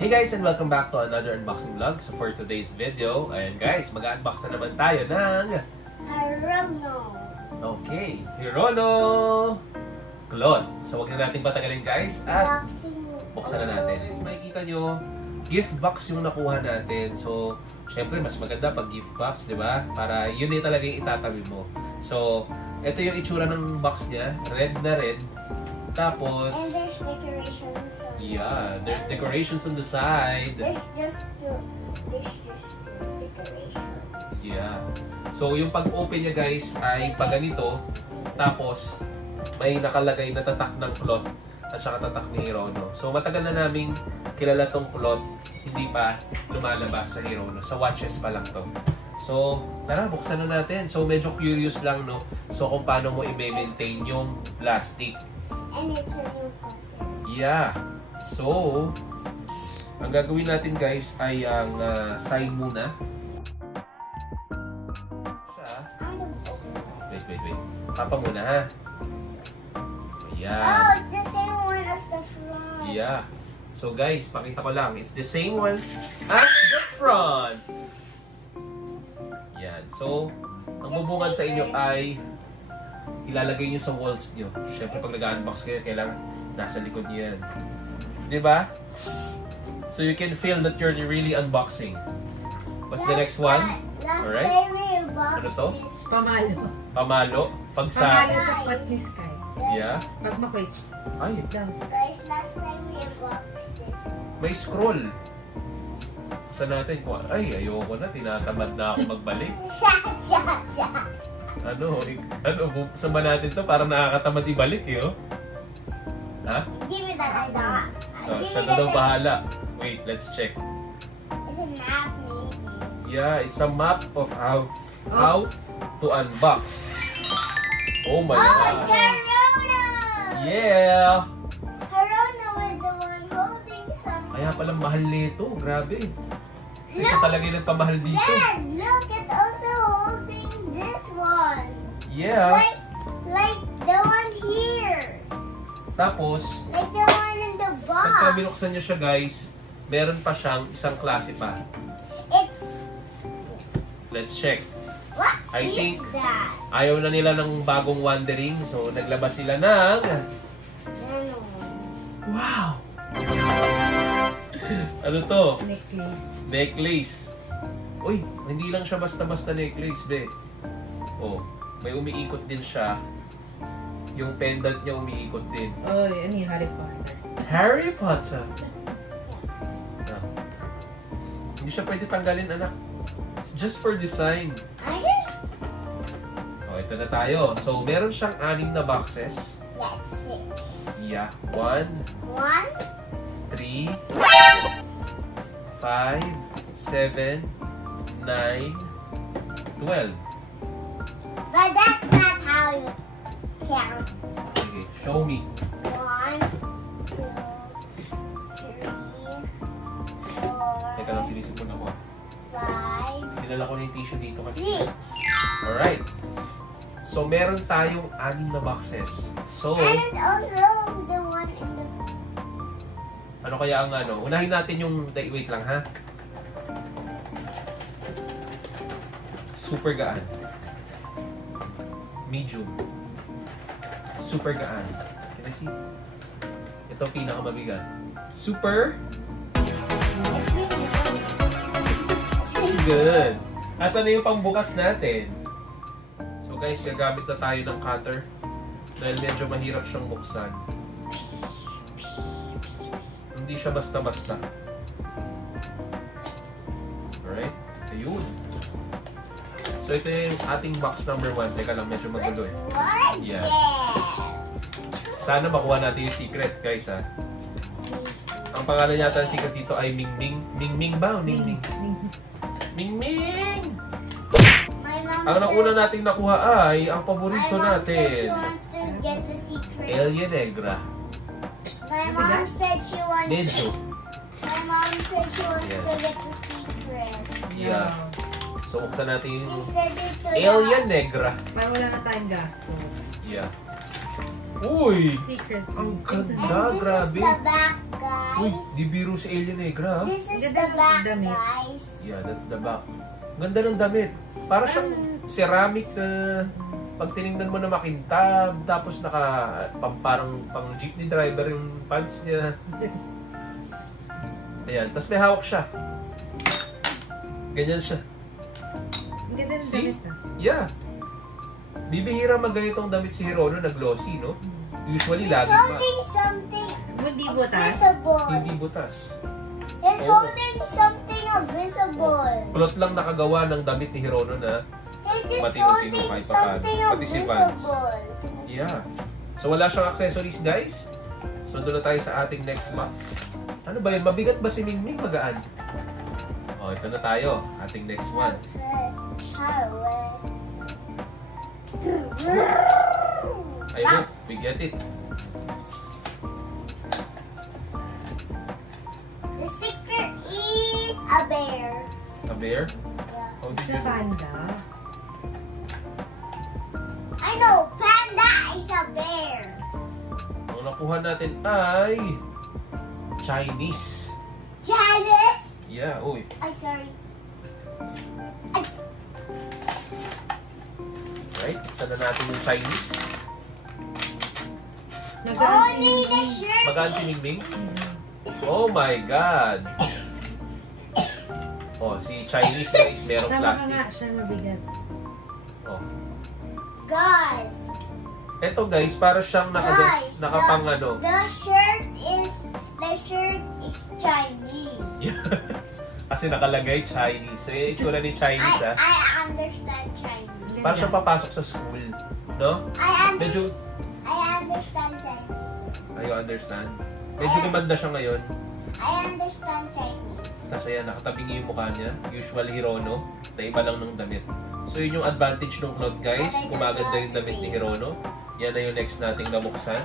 Hey guys, and welcome back to another unboxing vlog. So for today's video, ayan guys, mag-unbox na naman tayo ng Hirono. Okay, Hirono cloth. So wag na natin patagalin guys at buksan na natin. Guys, makikita nyo, gift box yung nakuha natin. So syempre mas maganda pag gift box, di ba? Para yun din talaga yung itatabi mo. So ito yung itsura ng box niya, red na red. Tapos, And there's decorations on there's decorations on the side. There's just two decorations. Yeah. So, yung pag-open niya guys ay pag ganito. Tapos, may nakalagay na tatak ng cloth at saka tatak ni Hirono. So, matagal na naming kilala tong cloth. Hindi pa lumalabas sa Hirono. Sa watches pa lang to. So, tara, buksan na natin. So, medyo curious lang, no? So, kung paano mo i-maintain yung plastic. And it's a new pattern. Yeah. So, ang gagawin natin guys ay ang sign muna. Siya. Wait. Papa muna ha. Ayan. Oh, it's the same one as the front. Yeah. So guys, pakita ko lang. It's the same one as the front. Yan. So, ang bubungad sa inyo ay ilalagay nyo sa walls nyo. Siyempre, pag nag-unbox kayo, kailangan nasa likod nyo yan. Diba? So, you can feel that you're really unboxing. What's the next one? Last Alright. time we unboxed Ano to? this. Pamalo. Pamalo. Pag sa... Pamalo sa pot ni Sky. Yeah. Pag makwit. Ay, Sit down. Guys, last time we unboxed this one. may scroll. Saan natin? Ayoko na. Tinatamad na ako magbalik. Cha. Ano, buksan ba natin to? Parang nakakatamad ibalik eh, oh. Ha? Give me that, I don't. So, Give siya me na daw that. bahala. Wait, let's check. It's a map, maybe. Yeah, it's a map of how to unbox. Oh my Oh, gosh. Hirono! Yeah! Hirono is the one holding something. Kaya palang mahal nito. Grabe. Ito Look! talaga yung nagpamahal dito. Dad, look, it's also holding this one. Yeah. Like the one here. Tapos, Like the one in the pagka box. binuksan nyo siya guys, meron pa siyang isang klase pa. It's, Let's check. what I is think- that? Ayaw na nila ng bagong wandering, so naglabas sila ng... Wow! Ano to? Necklace. Necklace. Uy, hindi lang siya basta-basta necklace, be. Oh, may umiikot din siya. Yung pendant niya umiikot din. Oh, ano yung Harry Potter? Harry Potter! Ah. Hindi siya pwede tanggalin, anak. It's just for design. I just, Oh, ito na tayo. So, meron siyang 6 na boxes. that's 6. Yeah. 1, 1, 3, 5, 7, 9, 12. but that's not how you count. Sige, show me. 1, 2, 3, 4, Teka lang, sinisipon ako. 5, Dinala ko na yung tissue dito kasi. 6. Alright. So, meron tayong 6 na boxes. So, And it's also the one in the... ano kaya ang ano? Unahin natin yung... Wait lang, ha? Super gaan. Medium. Super gaan. Can I see? Ito ang pinakamabigat. Super good. Asan na yung pangbukas natin? So guys, gagamit na tayo ng cutter dahil medyo mahirap siyang buksan. Hindi siya basta-basta. Alright? Ayun. So ito yung ating box number 1. Teka lang, medyo magulo eh. What? Yeah. Sana makuha natin yung secret, guys, ha? Ang pangalan yata ng secret dito ay Mingming. Mingming ba o Ningning? Mingming! My mom Ang nauna nating nakuha ay ang my paborito mom said she natin. wants to get the secret. Elia Negra. My mom said she wants. Medyo. My mom said she wants Yeah. to get the secret. Yeah. So, buksan natin She yung said it to Elia Negra. Para wala na tayong gastos. Yeah. Uy! Secret. Ang place. ganda, And this grabe. is the back, Uy, guys. di biro si Alien Negra. This is Ganda the ng back, damit. guys. Yeah, that's the back. Ganda ng damit. Para siyang ceramic na pag tinignan mo na makintab, tapos parang pang jeepney driver yung pants niya. Ayan, tapos may hawak siya. Ganyan siya. Ang ganda ng See? damit ah. Yeah. Bibihira magganitong damit si Hirono na glossy, no? Usually, He's lagi pa. holding something Hindi butas. visible. Hindi butas. He's Oh. holding something invisible. Kulot lang nakagawa ng damit ni Hirono na He's just Matino-tino holding kahit something papaano. Pati si Vance. invisible. yeah. So wala siyang accessories, guys. So doon na tayo sa ating next box. Ano ba yun? Mabigat ba si Mingming? Magaan? Oh, ito na tayo. Ating next one. I hope we get it. The secret is a bear. A bear? Yeah. How did Sa you... panda. I know, panda is a bear. Ang nakuha natin ay Chinese. Janice? Yeah, uy. I'm sorry. Right? Sana natin yung Chinese. Nagaan si Only the Mingming. shirt. Magaan si Mingming? Mhm. Oh my God! Oh, si Chinese guys, merong Tama ka plastic. nga, siya mabigat. Oh. Guys, Eto guys, para siyang Guys, nakapang ano. the shirt is Chinese. Kasi nakalagay Chinese. So, yung itsura ni Chinese I understand Chinese. Para siyang papasok sa school. No? Medyo, I understand Chinese. you understand? Medyo gumanda siya ngayon. I understand Chinese. Kasi yan, nakatabing yung mukha niya. Usual Hirono, na iba lang ng damit. So yun yung advantage ng cloth guys. Kung maganda yung damit ni Hirono. Yan na yung next nating nabuksan.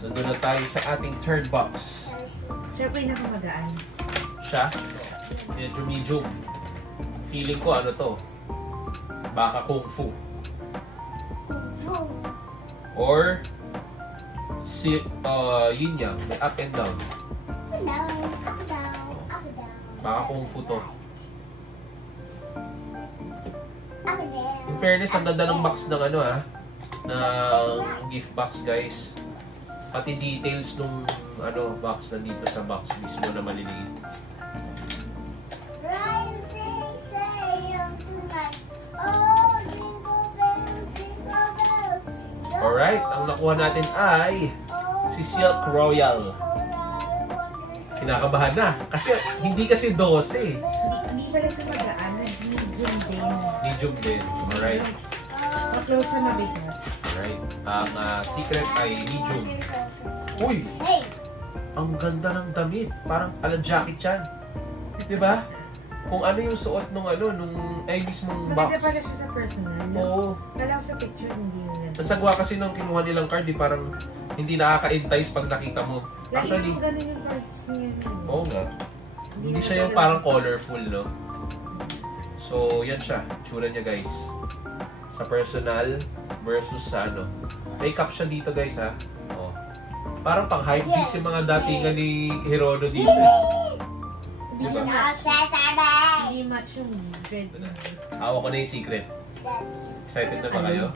So doon na tayo sa ating third box. Siya po yung nakamagaan. Siya, medyo medium. Feeling ko ano to, baka kung fu. Kung fu. Or si yin yang, may up and down. Up and down, up and down, up and down. Baka kung fu to. Up and down. In fairness, ang ganda ng box ng ano ng gift box guys. Pati details nung box nandito sa box mismo na maliliit. Ryan sing sail tonight. Oh, jingle bells, jingle bells. Jingle Alright, ang nakuha natin ay oh, si Silk Royal. Kinakabahan na. Kasi hindi kasi 12. Hindi pala siya magaan. Medium din. Medium din. Alright. Ma-close na mabigat. Alright. Ang secret ay medium. Uy! Hey, Ang ganda ng damit. Parang ala jacket yan. Diba? Kung ano yung suot nung mismong Maganda box. pala siya sa personal. Oo. Kala ko sa picture, hindi mo na. Nasagwa kasi nung kinuha nilang card, parang hindi nakaka-entice pag nakita mo. Lagi Actually, mo ganun yung cards niya. oo nga. Hindi siya yung parang colorful, no? So, yan siya. Tsura niya, guys. Sa personal versus sa May caption dito, guys, ha? Oh. Parang pang hype piece yung mga datingan ni Hirono dito. Hindi Diba? na now match. Saturday. Hindi match yung dread na. Hawak ko na yung secret. Excited na ba Ano? kayo?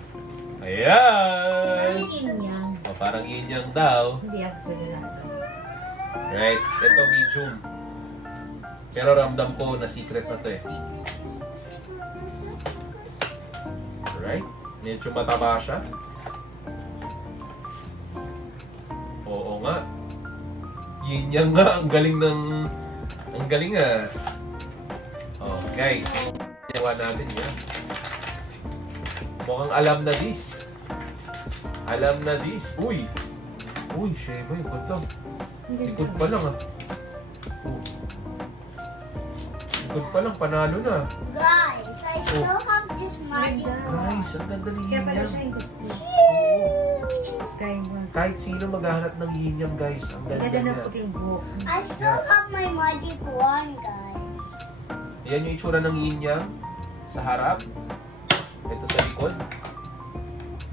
Ayan! Parang yin yang. O, parang yin yang daw. Hindi ako sa lalaki. Right? Ito, medium. Pero ramdam ko na secret na to eh. Alright? Medyo mataba siya. Oo nga. Yin yang nga. Ang galing ng... Ang galing ah. Oh, guys. Ginawa natin yan. Mukhang alam na this. Alam na this. Uy! Uy, Sheba, yung ganda. Likod pa lang ah. Oh. Likod pa lang, panalo na. Guys, I still have this magic. Guys, ang ganda ni Kaya Yin pala Yang. siya yung gusto. Oo. Sky one. Kahit sino maghahanap ng Yin Yang, guys. Ang ganda Ganda ng niya. puting buhok. I still have my magic wand, guys. Ayan yung itsura ng Yin Yang. Sa harap. Ito sa likod.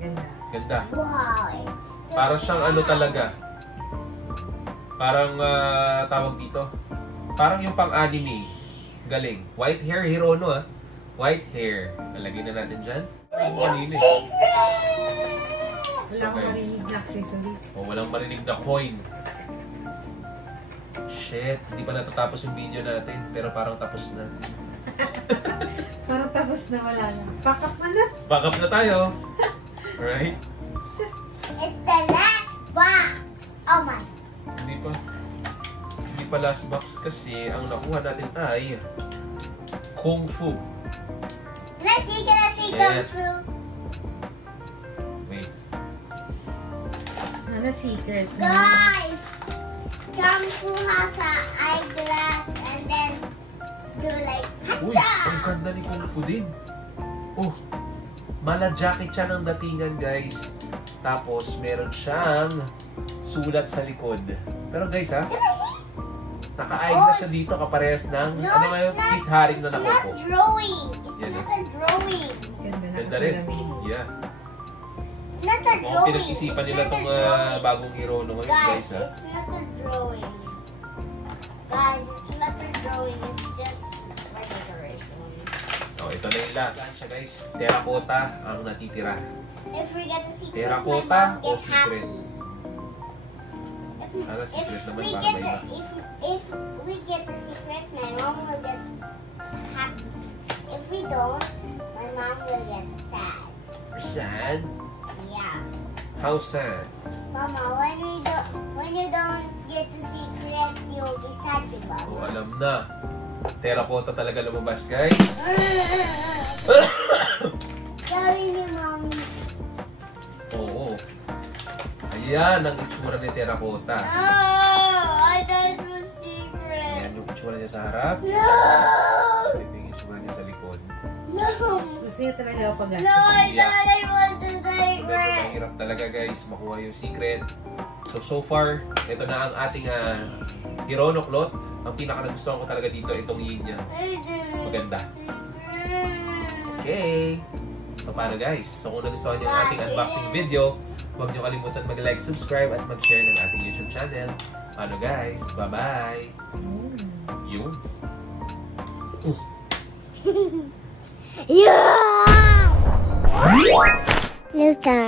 Ganda. Ganda. Wow, it's Para siyang ano talaga. Parang tawag dito. Parang yung pang-anime. Galing. White hair Hirono ah. White hair. Nalagay na natin dyan. Kanina eh. Wala akong marinig na accessories. O, walang marinig na coin. Shit, hindi pa natatapos yung video natin. Pero parang tapos na. Parang tapos na, wala na. Pack up na. Back up na tayo. Alright? It's the last box. Oh my. Hindi pa. Hindi pa last box kasi ang nakuha natin ay Kung Fu. Let's see, Yes. come through. Wait. Ano secret na? Guys, Kung Fu has an eyeglass and then do like Uy, hacha. ang ganda ni Kung Fu din. Oh, mala Jackie Chan ang datingan guys. Tapos meron siyang sulat sa likod. Pero guys ha, naka-eye na siya dito kaparehas ng No, ano nga yung it's not- Kit Haring na It's not nakupo. drawing. It's Yan, not a drawing. Ganda na Ganda kasi rin. namin. Yeah. It's not a Mukhang drawing. pinag-isipan It's nila not a itong drawing. bagong hero no ngayon Guys, guys ha. it's not a drawing. Guys, it's not a drawing. It's just a decoration. Oh, ito na yung last. Saan siya guys? Terracotta ang natitira. If we get a secret, Terracotta my mom o get secret? happy. Sana secret naman we para get may the, if we get the secret, my mom will get happy. If we don't, my mom will get sad. sad. Yeah. How sad? Mama, when you don't get the secret, you'll be sad, diba? Oh, alam na. Terracotta talaga lumabas guys. Sabi ni Mommy. Oo. Ayan ang itsura ni Terracotta. No, I thought it was secret. Ayan yung itsura niya sa harap. No! Ito yung itsura niya sa likod. No! Gusto niya talaga No, pag-gastos. I thought it was the So medyo secret. mahirap talaga guys makuha yung secret. So far, ito na ang ating Hirono cloth. Ang pinaka nagustuhan ko talaga dito, itong yin niya. Maganda. Okay. So paano guys? So kung nagustuhan niyo ang ating unboxing video, huwag niyo kalimutan mag-like, subscribe, at mag-share ng ating YouTube channel. Paano guys? Bye-bye! Yun. Yeah! Luta.